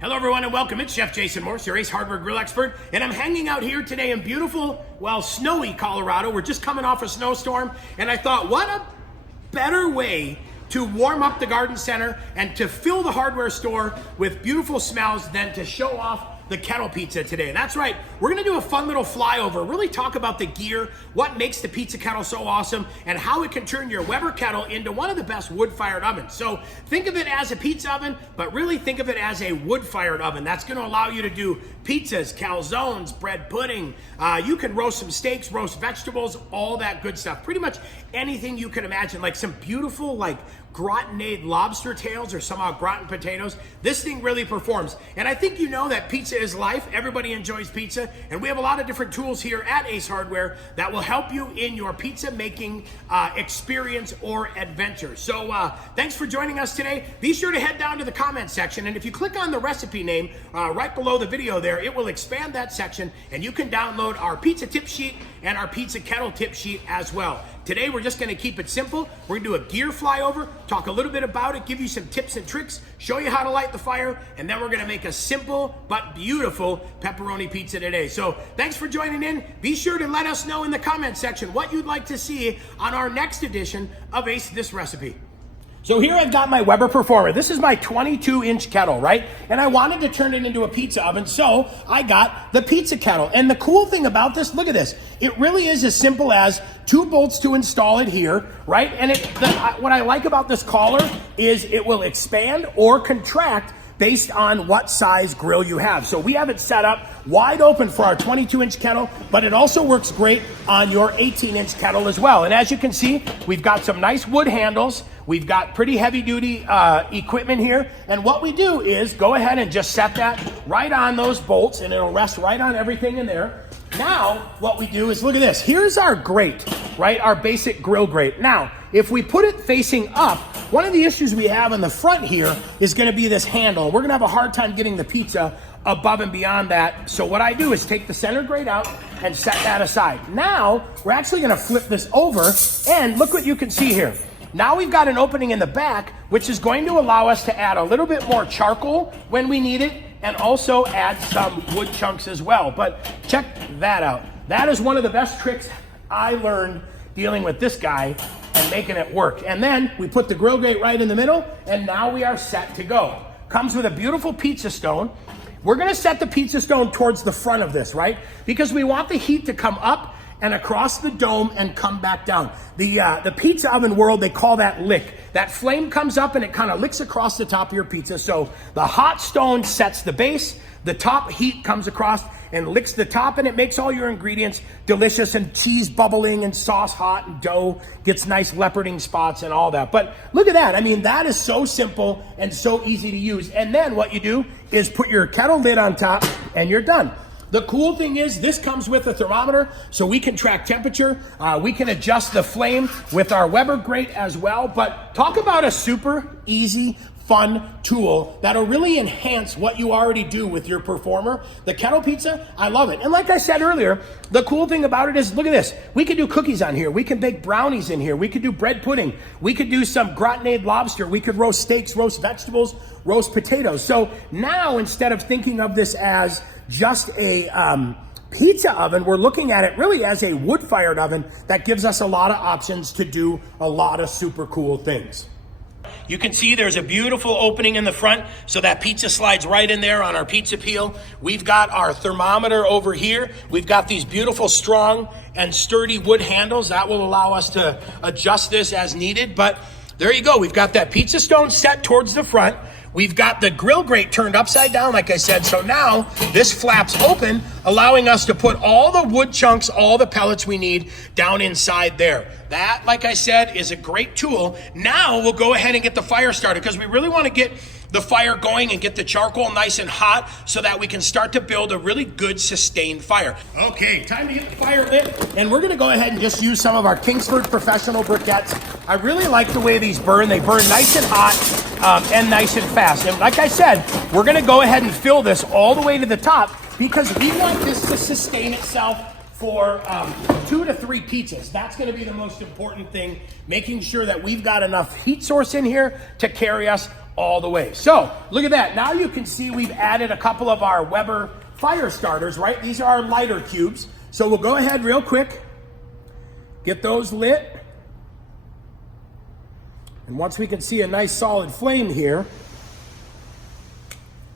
Hello everyone and welcome. It's Chef Jason Morse, your Ace Hardware Grill expert, and I'm hanging out here today in beautiful, well, snowy Colorado. We're just coming off a snowstorm, and I thought, what a better way to warm up the garden center and to fill the hardware store with beautiful smells than to show off the Kettle Pizza today. That's right, we're gonna do a fun little flyover, really talk about the gear, what makes the pizza kettle so awesome, and how it can turn your Weber kettle into one of the best wood-fired ovens. So think of it as a pizza oven, but really think of it as a wood-fired oven. That's gonna allow you to do pizzas, calzones, bread pudding. You can roast some steaks, roast vegetables, all that good stuff. Pretty much anything you can imagine, like some beautiful, like gratinade lobster tails or somehow gratin potatoes. This thing really performs. And I think you know that pizza is life. Everybody enjoys pizza. And we have a lot of different tools here at Ace Hardware that will help you in your pizza making experience or adventure. So thanks for joining us today. Be sure to head down to the comment section. And if you click on the recipe name right below the video there, it will expand that section and you can download our pizza tip sheet and our pizza kettle tip sheet as well. Today, we're just gonna keep it simple. We're gonna do a gear flyover, talk a little bit about it, give you some tips and tricks, show you how to light the fire, and then we're gonna make a simple but beautiful pepperoni pizza today. So thanks for joining in. Be sure to let us know in the comment section what you'd like to see on our next edition of Ace This Recipe. So here I've got my Weber Performer. This is my 22-inch kettle, right? And I wanted to turn it into a pizza oven, so I got the pizza kettle. And the cool thing about this, look at this. It really is as simple as 2 bolts to install it here, right? And what I like about this collar is it will expand or contract based on what size grill you have. So we have it set up wide open for our 22-inch kettle, but it also works great on your 18-inch kettle as well. And as you can see, we've got some nice wood handles. We've got pretty heavy-duty equipment here. And what we do is go ahead and just set that right on those bolts, and it'll rest right on everything in there. Now, what we do is, look at this. Here's our grate, right? Our basic grill grate. Now, if we put it facing up, one of the issues we have in the front here is gonna be this handle. We're gonna have a hard time getting the pizza above and beyond that. So what I do is take the center grate out and set that aside. Now, we're actually gonna flip this over, and look what you can see here. Now we've got an opening in the back, which is going to allow us to add a little bit more charcoal when we need it, and also add some wood chunks as well. But check that out. That is one of the best tricks I learned dealing with this guy and making it work. And then we put the grill grate right in the middle, and now we are set to go. Comes with a beautiful pizza stone. We're gonna set the pizza stone towards the front of this, right? Because we want the heat to come up and across the dome and come back down. The pizza oven world, they call that lick. That flame comes up and it kind of licks across the top of your pizza. So the hot stone sets the base, the top heat comes across and licks the top, and it makes all your ingredients delicious, and cheese bubbling and sauce hot, and dough gets nice leoparding spots and all that. But look at that. I mean, that is so simple and so easy to use. And then what you do is put your kettle lid on top and you're done. The cool thing is this comes with a thermometer, so we can track temperature. We can adjust the flame with our Weber grate as well. But talk about a super easy, fun tool that'll really enhance what you already do with your Performer. The Kettle Pizza, I love it. And like I said earlier, the cool thing about it is, look at this. We can do cookies on here. We can bake brownies in here. We could do bread pudding. We could do some gratinade lobster. We could roast steaks, roast vegetables, roast potatoes. So now, instead of thinking of this as just a pizza oven, we're looking at it really as a wood-fired oven that gives us a lot of options to do a lot of super cool things. You can see there's a beautiful opening in the front, so that pizza slides right in there on our pizza peel. We've got our thermometer over here. We've got these beautiful, strong and sturdy wood handles that will allow us to adjust this as needed. But there you go. We've got that pizza stone set towards the front. We've got the grill grate turned upside down, like I said. So now this flaps open, allowing us to put all the wood chunks, all the pellets we need down inside there. That, like I said, is a great tool. Now we'll go ahead and get the fire started, because we really want to get the fire going and get the charcoal nice and hot so that we can start to build a really good sustained fire. Okay, time to get the fire lit, and we're gonna go ahead and just use some of our Kingsford Professional briquettes. I really like the way these burn. They burn nice and hot and nice and fast. And like I said, we're gonna go ahead and fill this all the way to the top, because we want this to sustain itself for 2 to 3 pizzas. That's gonna be the most important thing, making sure that we've got enough heat source in here to carry us all the way. So look at that. Now you can see we've added a couple of our Weber fire starters, right? These are our lighter cubes. So we'll go ahead real quick, get those lit. And once we can see a nice solid flame here.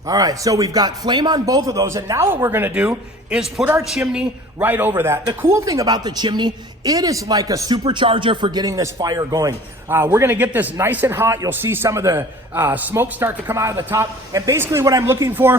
All right, so we've got flame on both of those, and now what we're gonna do is put our chimney right over that. The cool thing about the chimney, it is like a supercharger for getting this fire going. We're gonna get this nice and hot. You'll see some of the smoke start to come out of the top. And basically what I'm looking for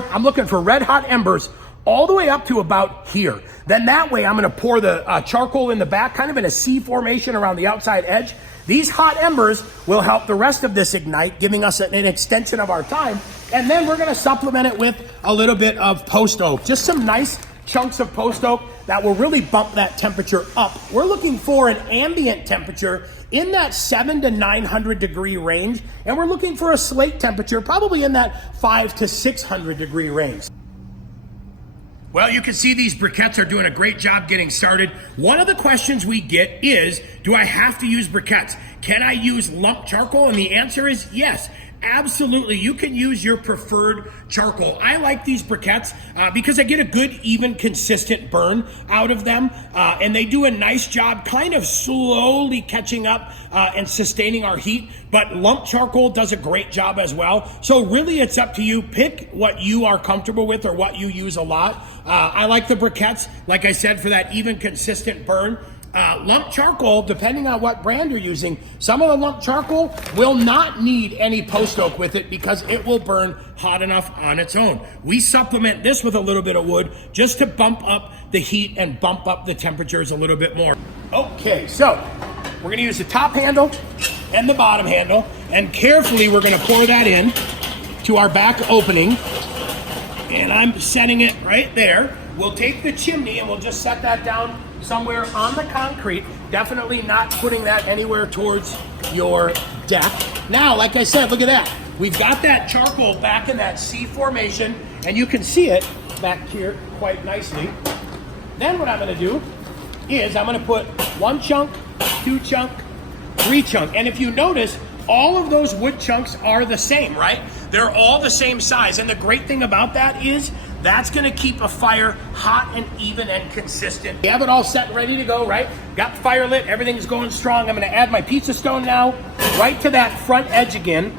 red hot embers all the way up to about here. Then that way I'm gonna pour the charcoal in the back, kind of in a C formation around the outside edge. These hot embers will help the rest of this ignite, giving us an extension of our time. And then we're gonna supplement it with a little bit of post oak, just some nice chunks of post oak that will really bump that temperature up. We're looking for an ambient temperature in that 700 to 900 degree range, and we're looking for a slate temperature probably in that 500 to 600 degree range. Well, you can see these briquettes are doing a great job getting started. One of the questions we get is, do I have to use briquettes? Can I use lump charcoal? And the answer is yes. Absolutely, you can use your preferred charcoal. I like these briquettes because I get a good, even, consistent burn out of them. And they do a nice job kind of slowly catching up and sustaining our heat. But lump charcoal does a great job as well. So really it's up to you. Pick what you are comfortable with or what you use a lot. I like the briquettes, like I said, for that even, consistent burn. Lump charcoal, depending on what brand you're using, some of the lump charcoal will not need any post oak with it because it will burn hot enough on its own. We supplement this with a little bit of wood just to bump up the heat and bump up the temperatures a little bit more. Okay, so we're gonna use the top handle and the bottom handle, and carefully we're gonna pour that in to our back opening. And I'm setting it right there. We'll take the chimney and we'll just set that down somewhere on the concrete, definitely not putting that anywhere towards your deck. Now, like I said, look at that. We've got that charcoal back in that C formation, and you can see it back here quite nicely. Then what I'm gonna do is I'm gonna put 1 chunk, 2 chunk, 3 chunk. And if you notice, all of those wood chunks are the same, right? They're all the same size. And the great thing about that is that's gonna keep a fire hot and even and consistent. We have it all set and ready to go, right? Got the fire lit, everything's going strong. I'm gonna add my pizza stone now, right to that front edge again.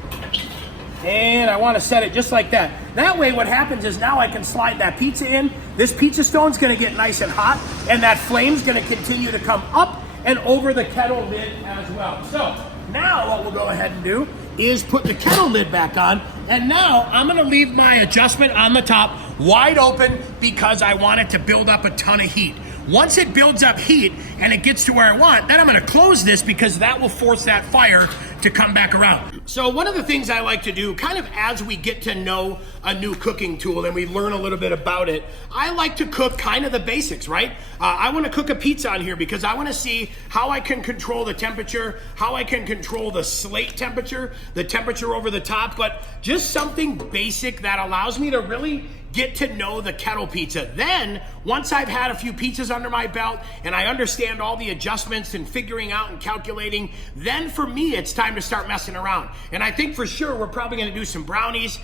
And I wanna set it just like that. That way what happens is now I can slide that pizza in. This pizza stone's gonna get nice and hot, and that flame's gonna continue to come up and over the kettle lid as well. So now what we'll go ahead and do is put the kettle lid back on, and now I'm gonna leave my adjustment on the top wide open because I want it to build up a ton of heat. Once it builds up heat and it gets to where I want, then I'm gonna close this because that will force that fire to come back around. So one of the things I like to do, kind of as we get to know a new cooking tool and we learn a little bit about it, I like to cook kind of the basics, right? I wanna cook a pizza on here because I wanna see how I can control the temperature, how I can control the slate temperature, the temperature over the top, but just something basic that allows me to really get to know the kettle pizza. Then, once I've had a few pizzas under my belt and I understand all the adjustments and figuring out and calculating, then for me, it's time to start messing around. And I think for sure we're probably gonna do some brownies,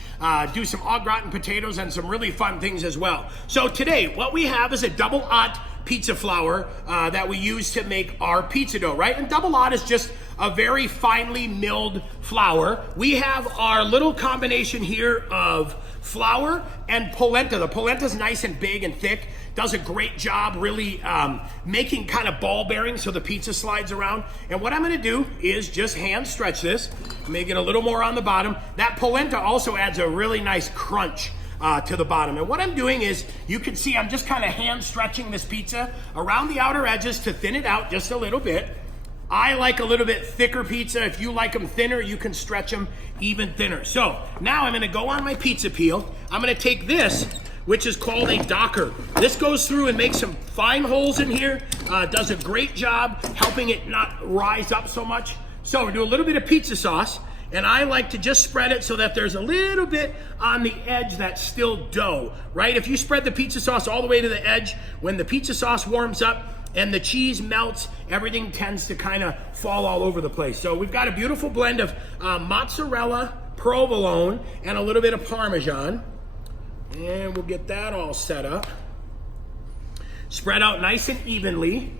do some au gratin potatoes, and some really fun things as well. So today, what we have is a double aught pizza flour that we use to make our pizza dough, right? And double aught is just a very finely milled flour. We have our little combination here of flour and polenta. The polenta's nice and big and thick, does a great job really making kind of ball bearings so the pizza slides around. And what I'm gonna do is just hand stretch this, make it a little more on the bottom. That polenta also adds a really nice crunch to the bottom. And what I'm doing is, you can see I'm just kind of hand stretching this pizza around the outer edges to thin it out just a little bit. I like a little bit thicker pizza. If you like them thinner, you can stretch them even thinner. So now I'm gonna go on my pizza peel. I'm gonna take this, which is called a docker. This goes through and makes some fine holes in here, does a great job helping it not rise up so much. So we do a little bit of pizza sauce, and I like to just spread it so that there's a little bit on the edge that's still dough, right? If you spread the pizza sauce all the way to the edge, when the pizza sauce warms up and the cheese melts, everything tends to kind of fall all over the place. So we've got a beautiful blend of mozzarella, provolone and a little bit of Parmesan. And we'll get that all set up. Spread out nice and evenly.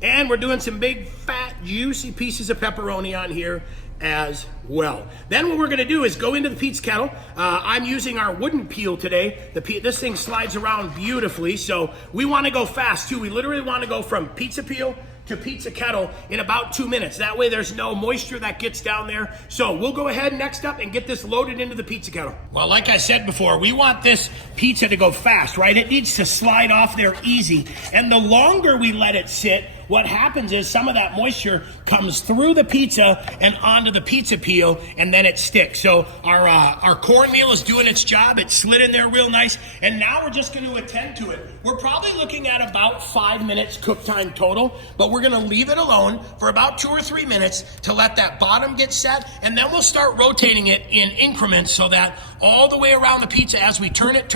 And we're doing some big, fat, juicy pieces of pepperoni on here as well. Then what we're gonna do is go into the pizza kettle. I'm using our wooden peel today. This thing slides around beautifully, so we wanna go fast too. We literally wanna go from pizza peel to pizza kettle in about 2 minutes. That way there's no moisture that gets down there. So we'll go ahead next up and get this loaded into the pizza kettle. Well, like I said before, we want this pizza to go fast, right? It needs to slide off there easy. And the longer we let it sit, what happens is some of that moisture comes through the pizza and onto the pizza peel, and then it sticks. So our cornmeal is doing its job. It slid in there real nice, and now we're just going to attend to it. We're probably looking at about 5 minutes cook time total, but we're going to leave it alone for about 2 or 3 minutes to let that bottom get set, and then we'll start rotating it in increments so that all the way around the pizza, as we turn it,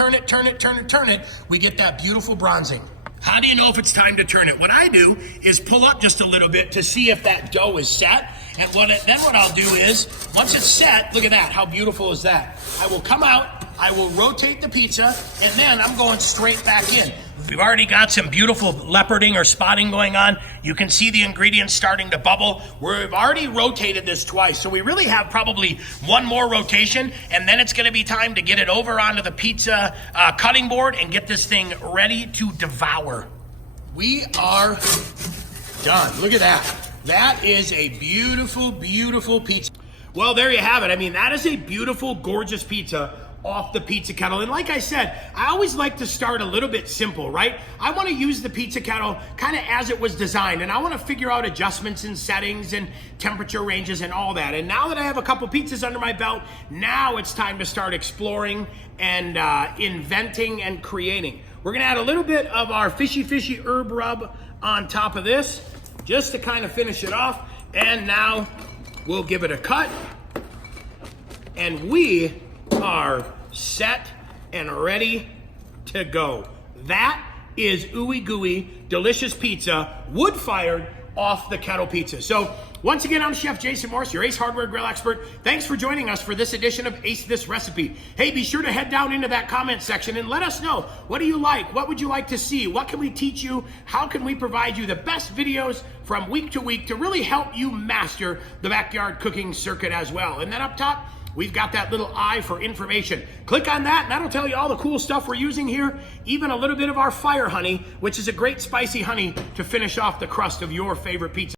we get that beautiful bronzing. How do you know if it's time to turn it? What I do is pull up just a little bit to see if that dough is set. And then what I'll do is, once it's set, look at that, how beautiful is that? I will come out, I will rotate the pizza, and then I'm going straight back in. We've already got some beautiful leoparding or spotting going on. You can see the ingredients starting to bubble. We've already rotated this twice, so we really have probably one more rotation, and then it's gonna be time to get it over onto the pizza cutting board and get this thing ready to devour. We are done. Look at that. That is a beautiful, beautiful pizza. Well, there you have it. I mean, that is a beautiful, gorgeous pizza off the pizza kettle. And like I said, I always like to start a little bit simple, right? I want to use the pizza kettle kind of as it was designed, and I want to figure out adjustments and settings and temperature ranges and all that. And now that I have a couple pizzas under my belt, now it's time to start exploring and inventing and creating. We're gonna add a little bit of our fishy herb rub on top of this, just to kind of finish it off. And now we'll give it a cut, and we are set and ready to go. That is ooey gooey, delicious pizza, wood-fired off the Kettle Pizza. So once again, I'm Chef Jason Morse, your Ace Hardware Grill expert. Thanks for joining us for this edition of Ace This Recipe. Hey, be sure to head down into that comment section and let us know, what do you like? What would you like to see? What can we teach you? How can we provide you the best videos from week to week to really help you master the backyard cooking circuit as well? And then up top, we've got that little eye for information. Click on that and that'll tell you all the cool stuff we're using here, even a little bit of our fire honey, which is a great spicy honey to finish off the crust of your favorite pizza.